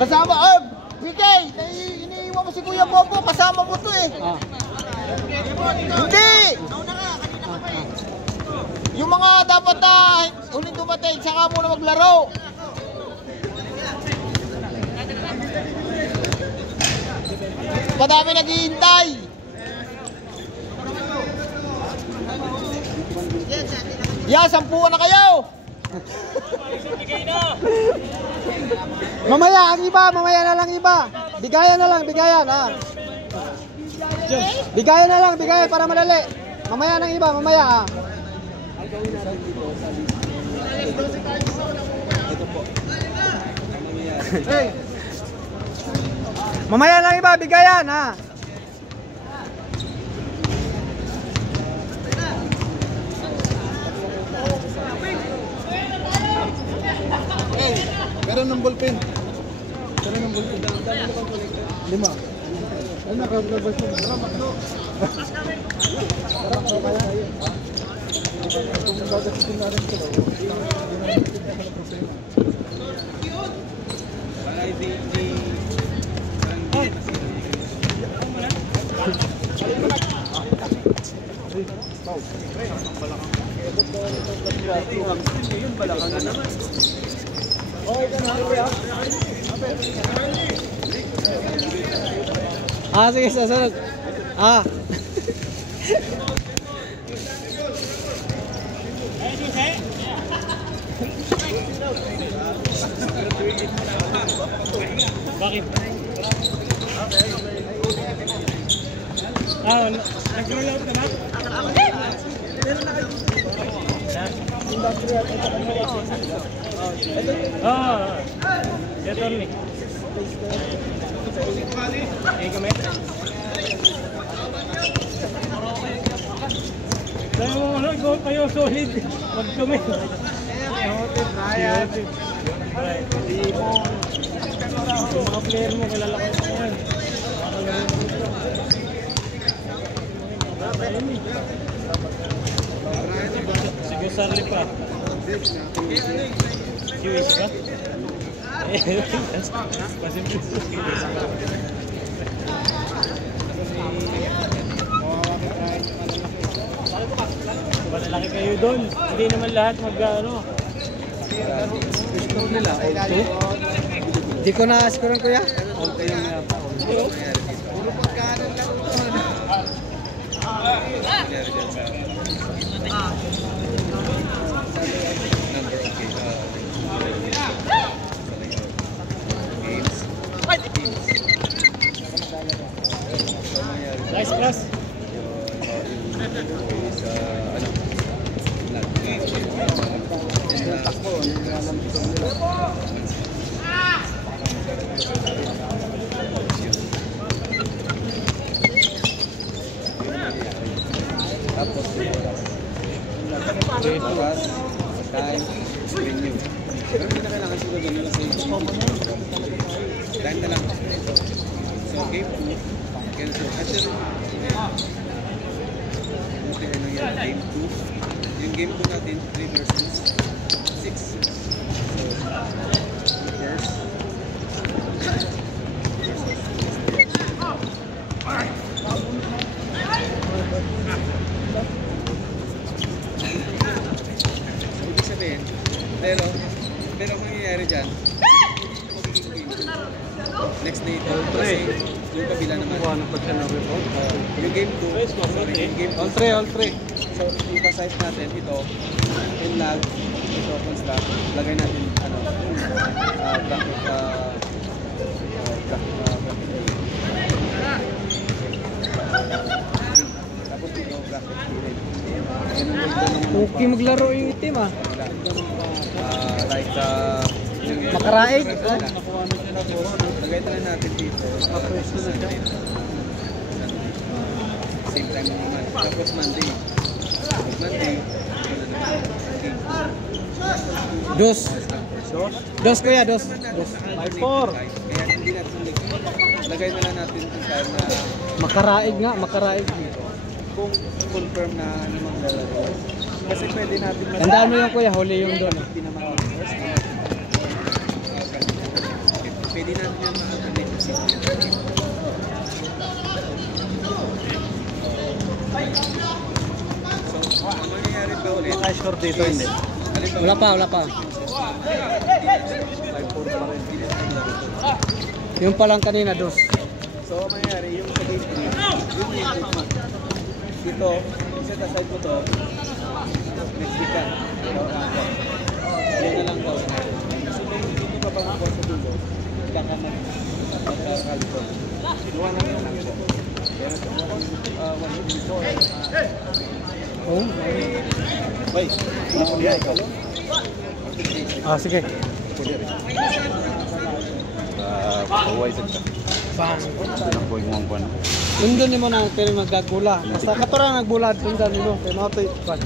Kasama, Bigay! Iniiwan mo si Kuya Bobo, kasama mo to eh. Hindi! Yung mga dapat na huling dumating, saka muna maglaro. Madami naghihintay. Sampuan na kayo. Mamaya ang iba, mamaya na lang iba. Bigayan na lang, bigayan ha. Bigayan na lang, bigayan para madali. Mamaya ng iba, mamaya ha. Mamaya lang iba, bigayan ha. Meron ng ballpen. Meron ng ballpen. 5. Ay, nakalabas mo. Salamat no. Sige, sasunod. Bakit? Nag-roll out ka na? Ito rin eh. Kami? Kaya mo ikaw kayo solid. Wag kami. Yung mga player mo, kilala ko yan. Sige, Sarli pa. QS ka? Pasimple sa QS ka. Malalaki kayo doon. Hindi naman lahat mag-ano. Gusto nila, all-2. Hindi ko na-askuran kuya. All-2 yung yata. Puro pagkanan lang. Nice class. Time, renew. Pero hindi na kailangan siguro doon na sa time na lang. So game 2, cancel. Actually, game 2. Yung game 2 natin, 3 versus 6. So, first. Ibig sabihin, pero kung nangyayari dyan, next day ito, kasi yung kabila naman. Yung game 2, yung game 2. All 3. So, ipa-site natin ito, in lag, ito construct, lagay natin, bracket, tapos dito, bracket, Okay maglaro yung itim ah. like, Makaraig. lagay tayo natin dito, same time naman, tapos Monday, Dos kuya, dos. 5-4. 5-4. Kaya hindi natin lagay na lang natin kung saan na Makaraig nga, makaraig. kung confirm na maglalaro. Kasi pwede natin Tandaan mo yung kuya, huli yung doon. Hindi naman first. Pwede hindi natin yan makakabit kasi so, ang mangyayari pa ulit, Score dito hindi. Wala pa. Yung pa lang kanina, dos. so, ang mangyayari, yung sa game 3, yung dito, set aside ko to, next week ka. Yun na lang daw. So, hindi ka pa ako sa dulo, hindi ka magkakalito. Sinuha namin lang ito. Pero kung 1 week before, Oh. Bay, nakulihay ka. Ah, sige. Paway sa ka. Bang. Ang buhay mo ang buwan. Undon ni mo na pero magagula. Basta katura nagbulad tundan nimo kay mao toy pan.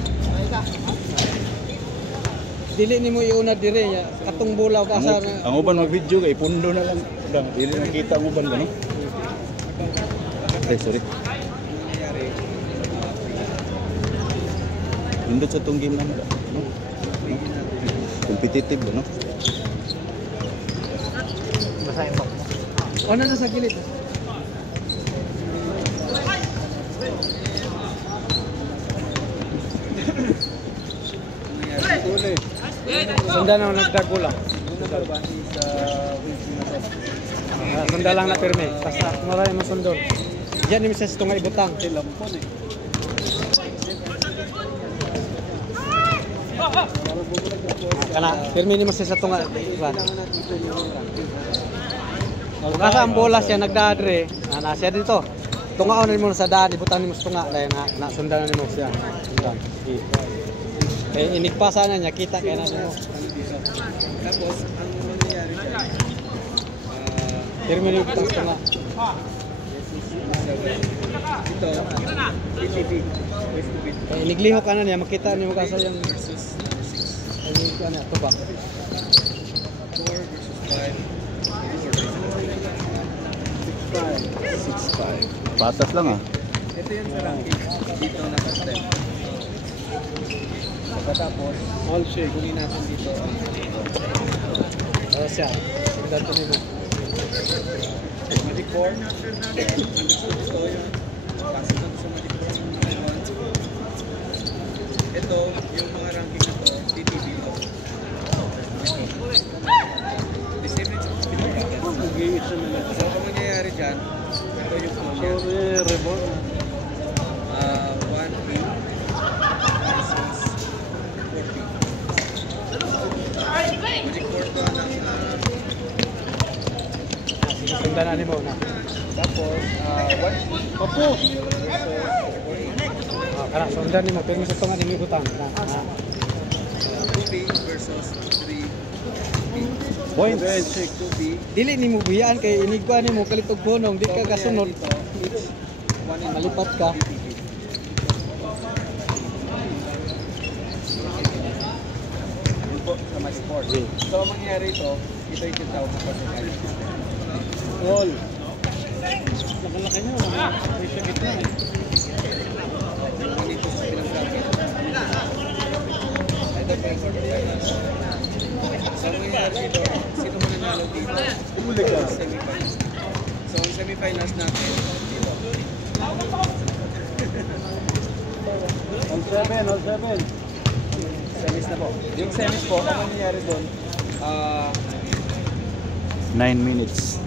Dili nimo iuna dire ya katong bulaw ka sa Ang uban mag-video kay pundo na lang. Dili nakita ang uban gano. Sorry. Nindot sa tong game naman. No? Competitive ba, no? basahin mo. Ano na sa gilid? Sunda na nagdagula. Sunda lang na pirmi. Basta maray mo sundol. Diyan ni Mrs. Tungay Butang. Kana pirmi ni Mrs. Tungay. Kasa ang bola siya nagdadre. Na siya dito. Tungaon ni mo sa daan, ibutang ni mo sa tunga dahil na sundan ni mo siya. Sundan. Eh inigpasa na niya kita kaya na mo. Tapos, ang mangyayari dyan, Pirmi ni ibutang sa tunga. ito, PTV, West to Beat Eh, inigliho ka na niya, makita niyo kasa yung versus number 6. ano ito ba? 4 versus 5. 6-5. Patas lang ah. Ito yung sa ranking. Dito naka-step. Pagkatapos, all shake. Kunin natin dito ang Oh siya. Sundan to ni mo. Magic 4. Gusto yun. Kasi ito sa Magic 4. Ito, yung mga ranking na to, DTV to. The same rin sa Pilipinas. So, kung mangyayari dyan, ito yung flow niya. 1P versus 4P. Magic 4 to ng Sundan na ni mo na. tapos 1P versus 4P. Kana sundan ni mo pero sa tunga ni ibutang. Na. 2P versus 3P. Points. 2P. Dili ni mo biyaan kay inigwa ni mo kalitog punong di ka kasunod. Malipat ka. Yun po sa my sport. So, ang mangyayari ito yung tinatawag na percentage. All. Laki-laki nyo. May siya gitna eh. Dito sa bilang bracket. Ito po yung quarterfinals. So, ang mangyayari dito, sino mo nanalo dito? Semifinals. So, ang semifinals natin dito. All 7. Semis na po. Yung semis po, ang mangyayari doon, 9 minutes.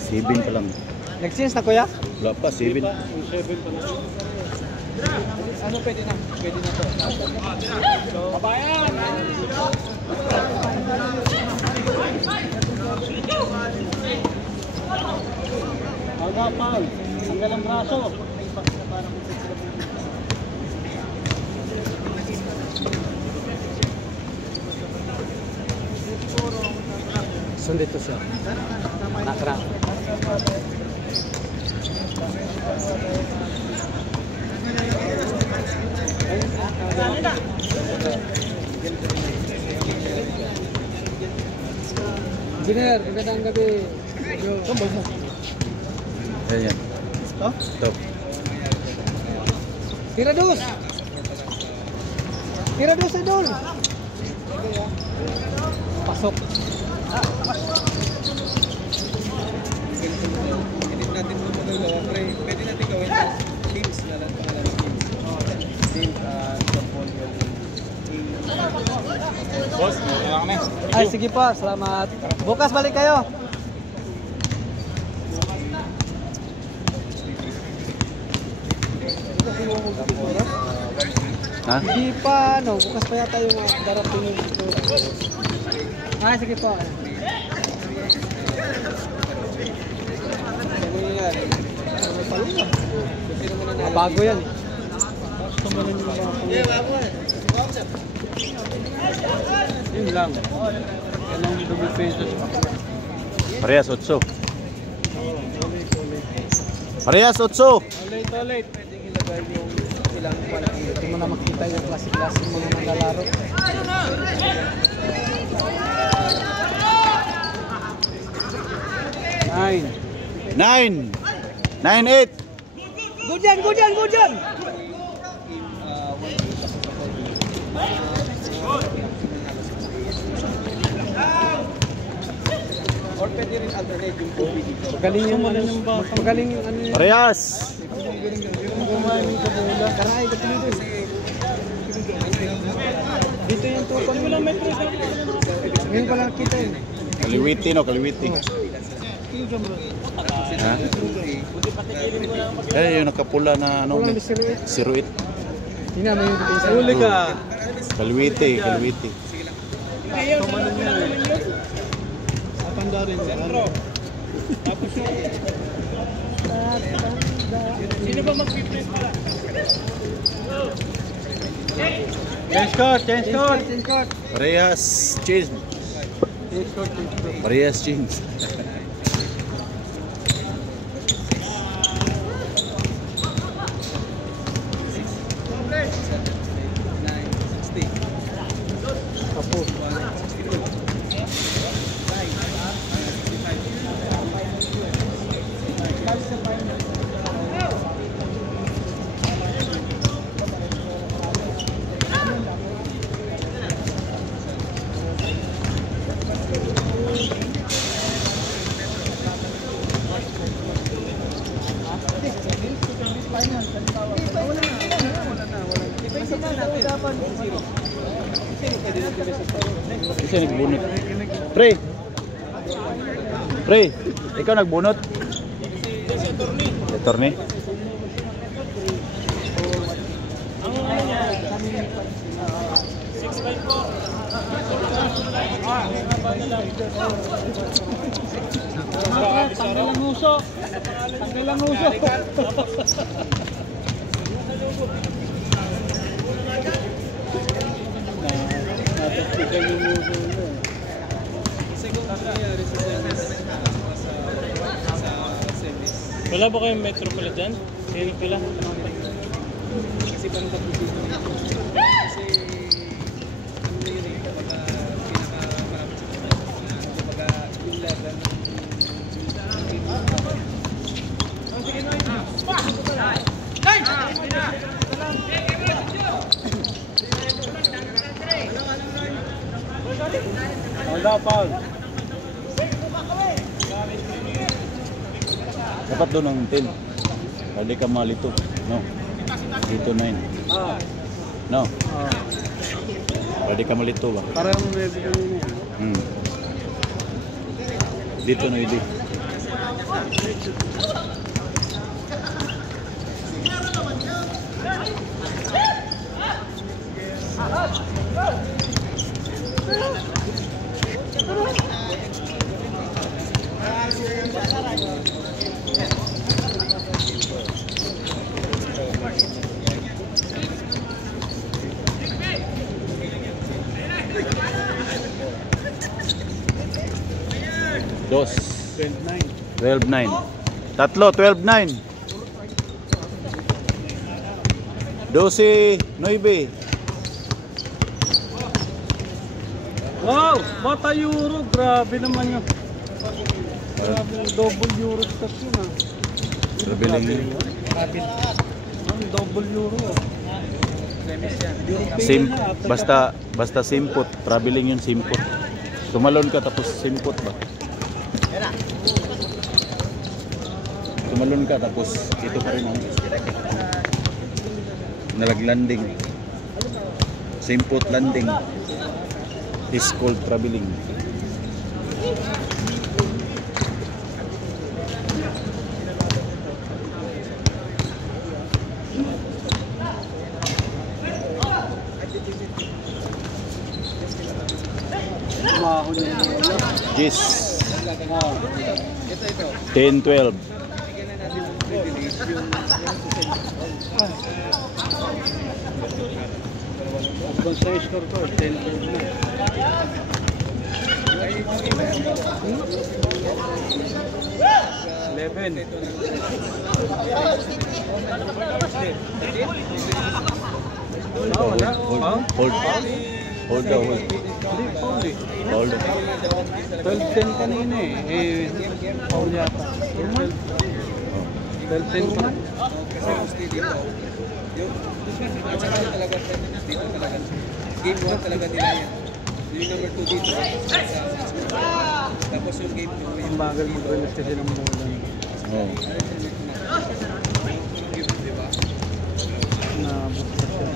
7 pa lang. Nag-sense na kuya? Wala pa, 7. All 7 pa lang. ano pwede na? Pwede na to. So, Agapal. Tanggal ang braso. Sundit to siya. Nakra. Engineer, magandang gabi. Yo, kambal mo. Ayan. Stop. Tira dos. Tira dos idol. Pasok. Pwede natin gawin teams na lang. Teams. Team, football yung team. Boss, kailangan na. Ay, sige po. Salamat. Bukas balik kayo. Ha? Hindi pa, ano. Bukas pa yata yung darating yung ito. Ay, sige po. Ano nangyari? Ano pa rin? Kasi naman nangyari. Bago yan. Yun lang. Yan ang dumifensa sa kapwa. Parehas 8. Parehas 8. Ulit. Pwedeng ilagay yung ilang quality. Hindi mo na makita yung klase-klase mga naglalaro. Nine. 9. 9-8. Good yan, good yan, good yan! Or pwede rin alternate yung COVID dito. Magaling yung ano yung magaling yung ano yung Parehas. kumain ka bola. Karay, kapilido. Dito yung tukon mo lang metro sa. Ngayon ko lang kita yun. Kaliwiti no, kaliwiti. Ha? Eh, yung nakapula na ano, Kulang di siruit. siruit. Tingnan mo yung dito sa Huli ka. Kaliwiti, kaliwiti. Tanda rin. Sentro. Tapos yung... Sino ba mag-fitness pala? Change court. Parehas change. Parehas change. Kasi nagbunot. Pre! Pre! Ikaw nagbunot? Attorney? Ang ano niya? 6'5". Tanggal ang uso. Natatigan yung uso niya. Kasi kung nangyari sa semis, Wala ba kayong metro pala dyan? Sino pala? kasi parang pag-ibig kasi ano yun eh, kapag pinakamarami sa kapag yung level Wala pa. Dapat doon ang 10. Pwede ka malito. No. Dito 9. No. Pwede ka malito ba? Parang may bigyan niya. Dito na hindi. Dos. 12-9. Tatlo, 12-9. 12-9. Wow! Bata Euro! Grabe naman yun. Grabe, double Euro stats yun ah. Traveling. Ang double Euro. Sim, basta simpot. Traveling yung simpot. Tumalon ka tapos simpot ba? tumalon ka tapos ito pa rin ang nalaglanding. Same foot landing is called traveling. Mahon yun. Yes. Oh. 10, 12. Kung sa score ko, 10 na. Wala. Hold. Hold daw, hold. Hindi, foul eh. Hold. 12-10 kanina eh. Foul yata. 12-10 pa. At saka talaga dito talaga. Game 1 talaga nila yan. Yung number 2 dito. Tapos yung game 2. Ang bagal mag-release kasi ng bola. Oh. Diba? Nabusta siya.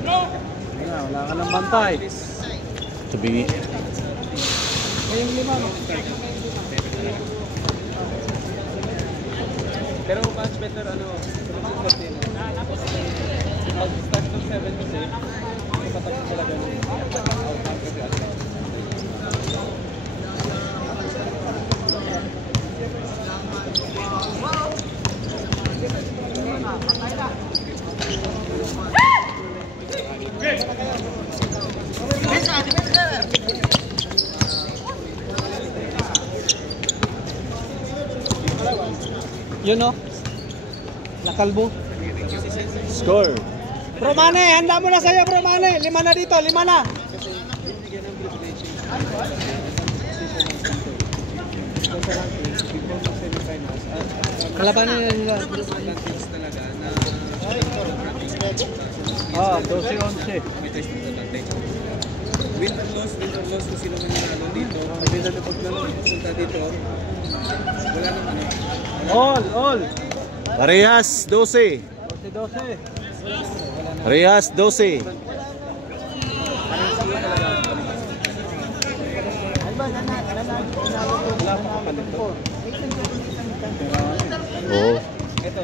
Wala ka ng bantay. Sabi Yung lima. Pero much better ano, start ng 7 kasi kapatid talaga ng outcome kasi ano. Yun o. Nakalbo. score. Promane, handa mo na sa'yo, Promane. 5 na dito, 5 na. Kalabanin na nila. Ah, 12-11. Win or loss kung sino man nanalo dito. Hindi na napag na punta dito. Wala nang ano. All. Parehas 12. 12. Parehas 12. Oo. Ito,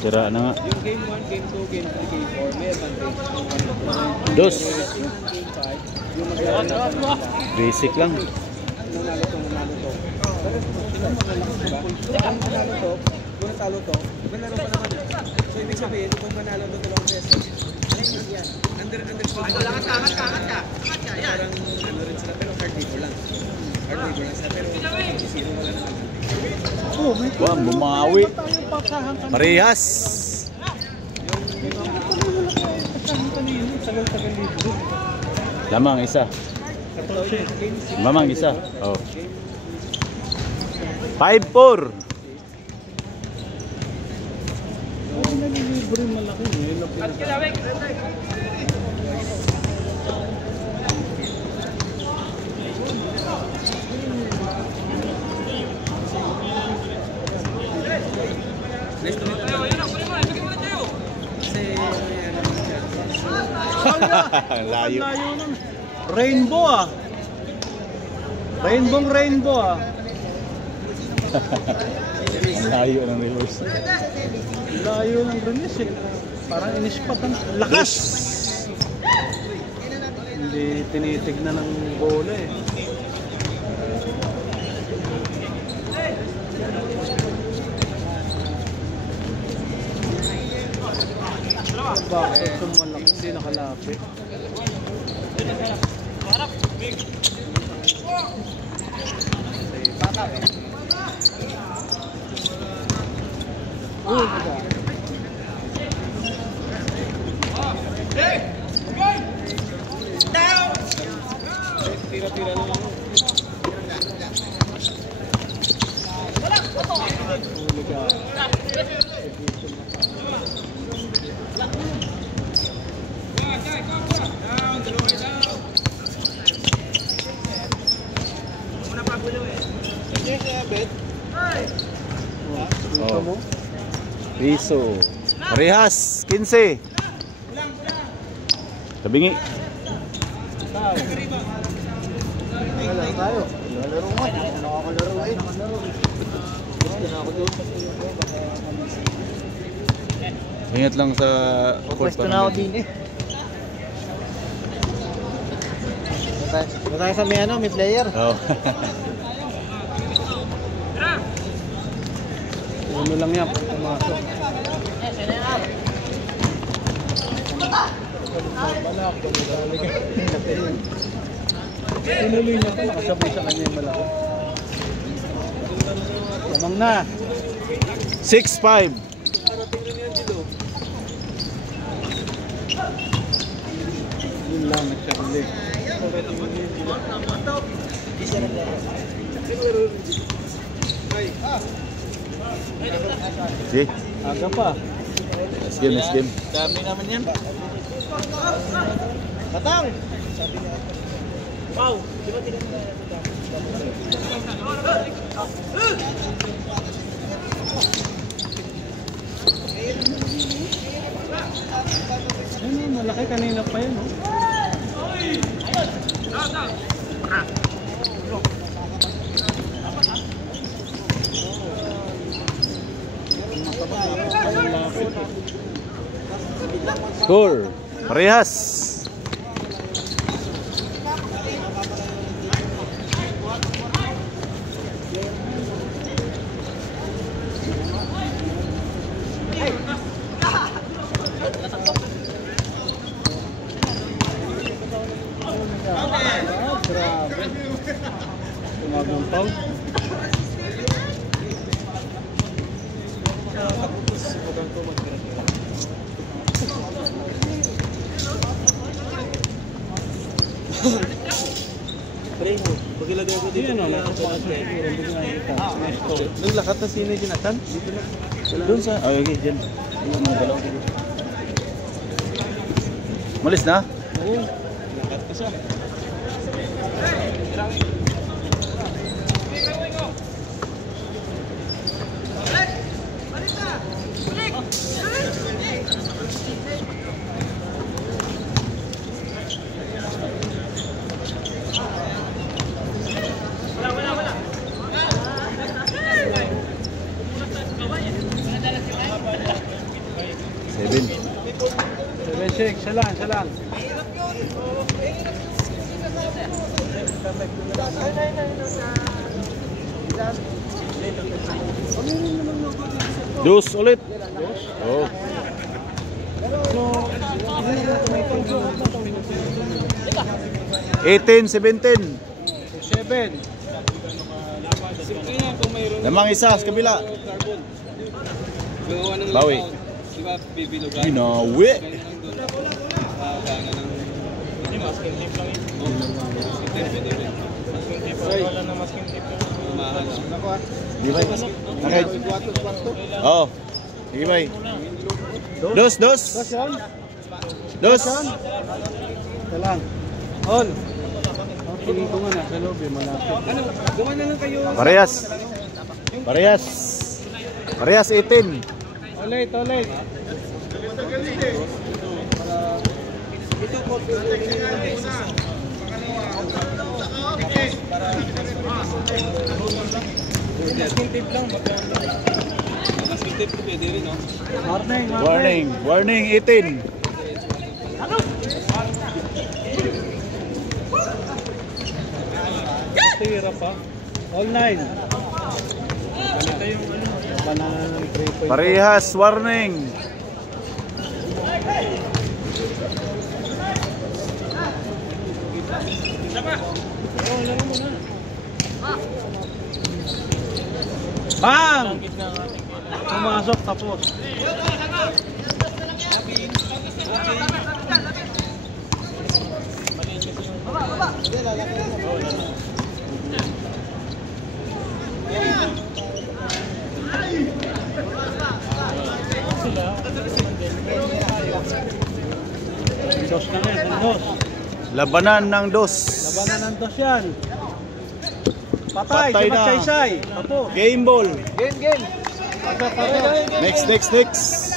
Tira na nga. yung game 1, game 2, game 3, game 4, may advantage. Dos. Game 5, yung mag-alala Basic lang. nanalo to. Pero kung nanalo to, kung natalo to, manalo pa naman. So ibig sabihin, kung manalo to dalawang beses, understood. Angat ka. Parang ano rin sila, pero hard labor lang. Hard labor lang sila, pero zero wala naman. Oh, may Wah, bumawi. tayong pasahan kanina. Parehas. Pasahan kanina. Tagal-tagal dito. Lamang isa. 14. Mamang isa. Oh. 5-4. Oh, nalilibre malaki. Yun ang pinaka- Nice to meet you. Kasi ano naman siya. Layo. Layo nun. Rainbow ah. Rainbow ah. Layo ng reverse. Layo ng release eh. Parang inispatan. Lakas! Hindi tinitignan ng bola eh. Bakit itong malaki hindi nakalapit? Tira-tira lang ako. Piso. Parehas, 15. Tabingi. Ingat lang sa Pwesto na ako din eh. Tayo sa may may player. Oh. Uno lang yan, pumasok. Tinuloy niya pa, nakasabay sa kanya yung malaki. Lamang na. 6-5. Yun lang, nagsarili. Sige. Aga pa. Let's game, let's game. Dami naman yan. Batang! Wow! Ano, malaki kanina pa yun. Score. Parehas. Grabe. Tumagong tao. Pre, pagilagay ko dito. Yan o, nakapasok. Hindi ko nakikita. Nesto. Nung lakat na sino yung Jonathan? Dito na. Doon sa... Oh, okay, dyan. Malis na? Oo. Lakat ka siya. Seven. 7-6, siya lang. Dos ulit. Oh. Eighteen, 17. 7. Lamang isa sa kabila. Bawi. Di ba bibilugan? Ginawi. Masking tip lang yun. Wala na masking tip lang. Mahal. Di ba? Okay. Oh. Sige ba? Dos. Dos yan. Dos. Siya lang. All. Ang piling ko nga nasa loob eh, malapit. Ano? Gawa na lang kayo. Parehas. Parehas 18. Ulit. Ito po. Masking tip lang. Masking tip ko pwede rin, no? Warning 18. Tira pa. All 9. Ito yung ano. Banana ng 3 point. Parehas, warning. Bang! Pumasok tapos. Dos na nga, dos. Labanan ng dos. Labanan ng dos yan. Patay, Patay di na. magsaysay. Tapos. Game ball. Game. Pasok, pasok. Next.